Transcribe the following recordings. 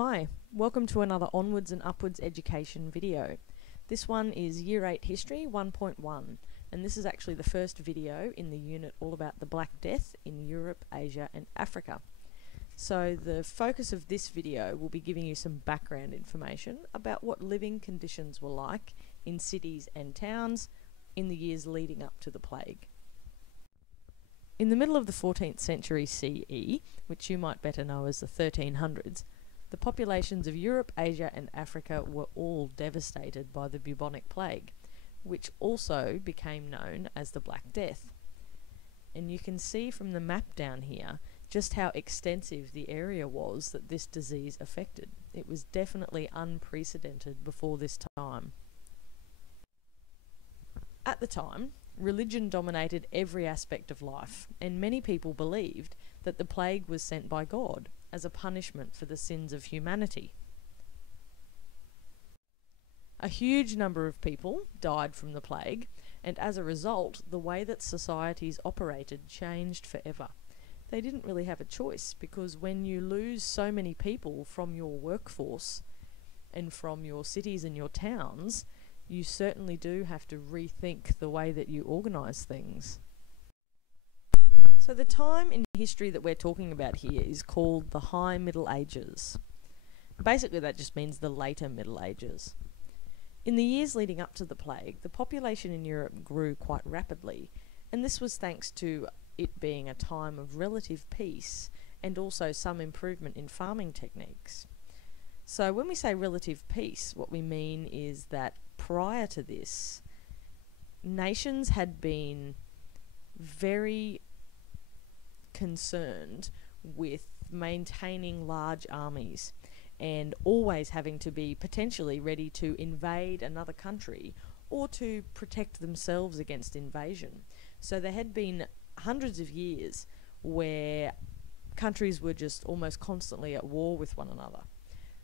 Hi, welcome to another Onwards and Upwards education video. This one is Year 8 History 1.1, and this is actually the first video in the unit all about the Black Death in Europe, Asia and Africa. So the focus of this video will be giving you some background information about what living conditions were like in cities and towns in the years leading up to the plague. In the middle of the 14th century CE, which you might better know as the 1300s, the populations of Europe, Asia and Africa were all devastated by the bubonic plague, which also became known as the Black Death. And you can see from the map down here just how extensive the area was that this disease affected. It was definitely unprecedented before this time. At the time, religion dominated every aspect of life, and many people believed that the plague was sent by God as a punishment for the sins of humanity. A huge number of people died from the plague, and as a result, the way that societies operated changed forever. They didn't really have a choice, because when you lose so many people from your workforce and from your cities and your towns, you certainly do have to rethink the way that you organise things. So the time in history that we're talking about here is called the High Middle Ages. Basically that just means the later Middle Ages. In the years leading up to the plague, the population in Europe grew quite rapidly, and this was thanks to it being a time of relative peace and also some improvement in farming techniques. So when we say relative peace, what we mean is that prior to this, nations had been very concerned with maintaining large armies and always having to be potentially ready to invade another country or to protect themselves against invasion. So there had been hundreds of years where countries were just almost constantly at war with one another.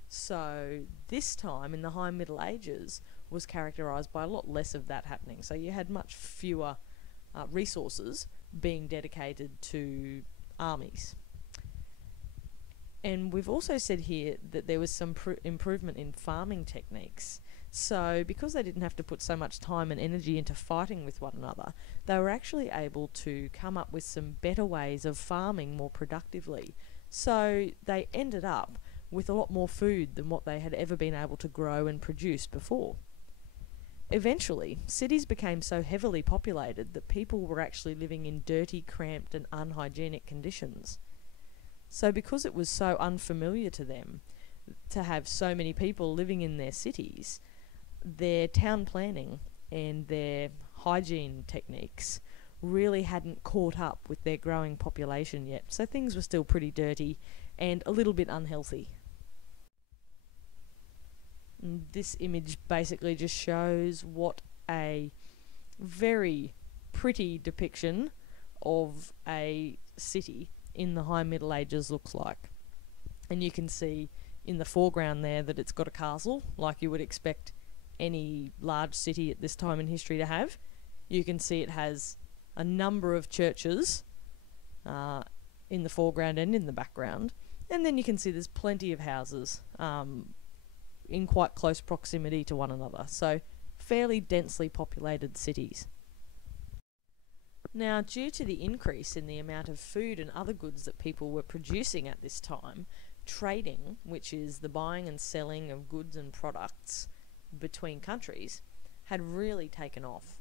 So this time in the High Middle Ages was characterised by a lot less of that happening. So you had much fewer resources being dedicated to armies. And we've also said here that there was some improvement in farming techniques. So because they didn't have to put so much time and energy into fighting with one another, they were actually able to come up with some better ways of farming more productively. So they ended up with a lot more food than what they had ever been able to grow and produce before. Eventually, cities became so heavily populated that people were actually living in dirty, cramped and unhygienic conditions. So because it was so unfamiliar to them to have so many people living in their cities, their town planning and their hygiene techniques really hadn't caught up with their growing population yet. So things were still pretty dirty and a little bit unhealthy. This image basically just shows what a very pretty depiction of a city in the High Middle Ages looks like. And you can see in the foreground there that it's got a castle, like you would expect any large city at this time in history to have. You can see it has a number of churches in the foreground and in the background. And then you can see there's plenty of houses in quite close proximity to one another, so fairly densely populated cities. Now, due to the increase in the amount of food and other goods that people were producing at this time, trading, which is the buying and selling of goods and products between countries, had really taken off.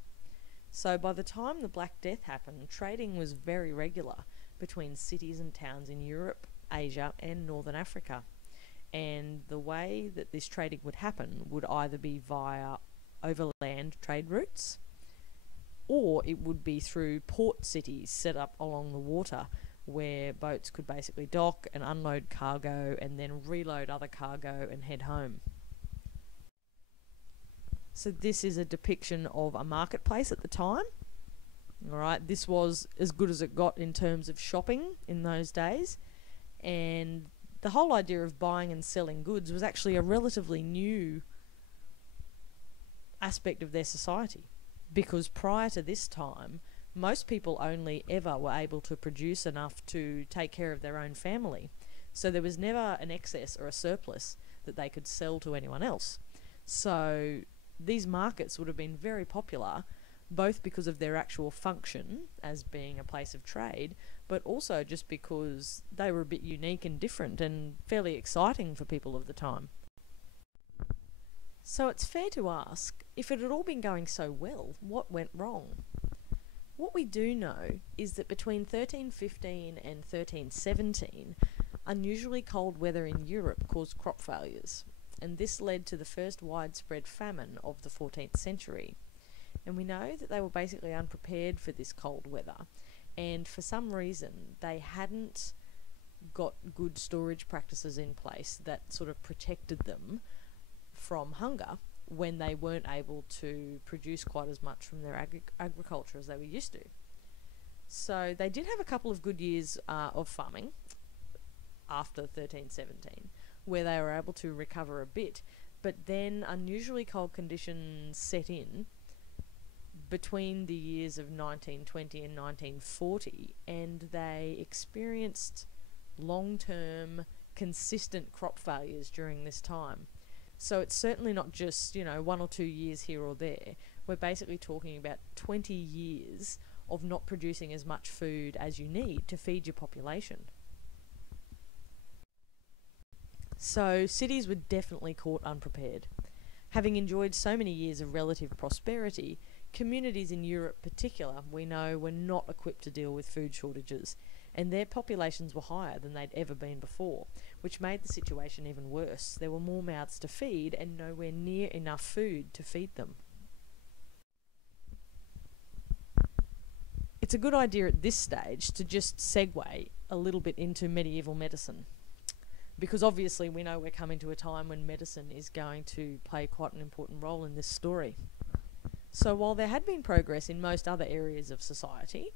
So by the time the Black Death happened, trading was very regular between cities and towns in Europe, Asia and Northern Africa. And the way that this trading would happen would either be via overland trade routes, or it would be through port cities set up along the water where boats could basically dock and unload cargo and then reload other cargo and head home. So this is a depiction of a marketplace at the time. Alright, this was as good as it got in terms of shopping in those days, and the whole idea of buying and selling goods was actually a relatively new aspect of their society, because prior to this time, most people only ever were able to produce enough to take care of their own family. So there was never an excess or a surplus that they could sell to anyone else. So these markets would have been very popular, both because of their actual function as being a place of trade, but also just because they were a bit unique and different and fairly exciting for people of the time. So it's fair to ask, if it had all been going so well, what went wrong? What we do know is that between 1315 and 1317, unusually cold weather in Europe caused crop failures, and this led to the first widespread famine of the 14th century. And we know that they were basically unprepared for this cold weather, and for some reason they hadn't got good storage practices in place that sort of protected them from hunger when they weren't able to produce quite as much from their agriculture as they were used to. So they did have a couple of good years of farming after 1317, where they were able to recover a bit, but then unusually cold conditions set in between the years of 1920 and 1940, and they experienced long-term consistent crop failures during this time. So it's certainly not just, 1 or 2 years here or there. We're basically talking about 20 years of not producing as much food as you need to feed your population. So cities were definitely caught unprepared. Having enjoyed so many years of relative prosperity, communities in Europe particular, we know, were not equipped to deal with food shortages, and their populations were higher than they'd ever been before, which made the situation even worse. There were more mouths to feed and nowhere near enough food to feed them. It's a good idea at this stage to just segue a little bit into medieval medicine, because obviously we know we're coming to a time when medicine is going to play quite an important role in this story. So while there had been progress in most other areas of society,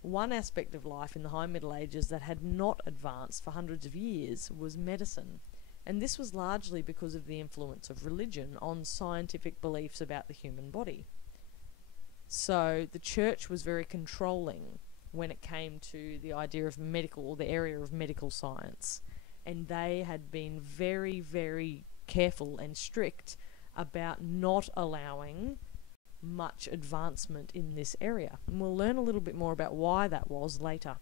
one aspect of life in the High Middle Ages that had not advanced for hundreds of years was medicine, and this was largely because of the influence of religion on scientific beliefs about the human body. So the church was very controlling when it came to the idea of medical, or the area of medical science, and they had been very, very careful and strict about not allowing much advancement in this area. And we'll learn a little bit more about why that was later.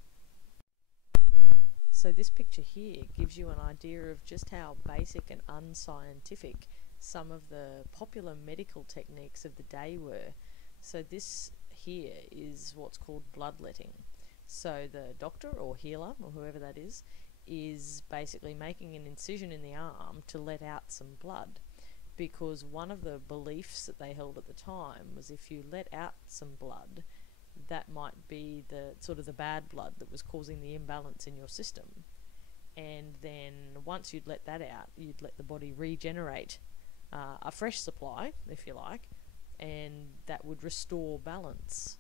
So this picture here gives you an idea of just how basic and unscientific some of the popular medical techniques of the day were. So this here is what's called bloodletting. So the doctor or healer, or whoever that is basically making an incision in the arm to let out some blood, because one of the beliefs that they held at the time was if you let out some blood, that might be the sort of the bad blood that was causing the imbalance in your system. And then once you'd let that out, you'd let the body regenerate a fresh supply, if you like, and that would restore balance.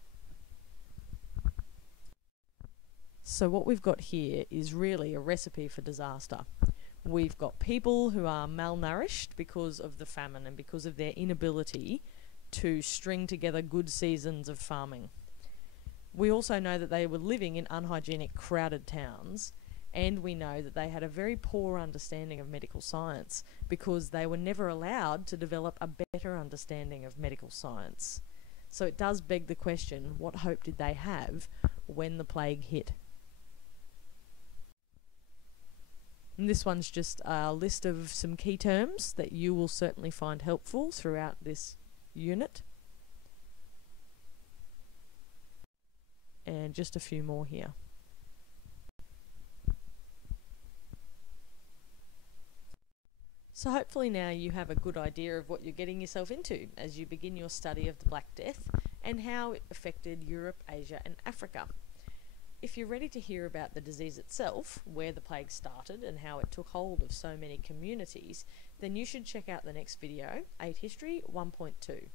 So what we've got here is really a recipe for disaster. We've got people who are malnourished because of the famine and because of their inability to string together good seasons of farming. We also know that they were living in unhygienic, crowded towns, and we know that they had a very poor understanding of medical science because they were never allowed to develop a better understanding of medical science. So it does beg the question, what hope did they have when the plague hit? And this one's just a list of some key terms that you will certainly find helpful throughout this unit. And just a few more here. So hopefully now you have a good idea of what you're getting yourself into as you begin your study of the Black Death and how it affected Europe, Asia and Africa. If you're ready to hear about the disease itself, where the plague started and how it took hold of so many communities, then you should check out the next video, 8 History 1.2.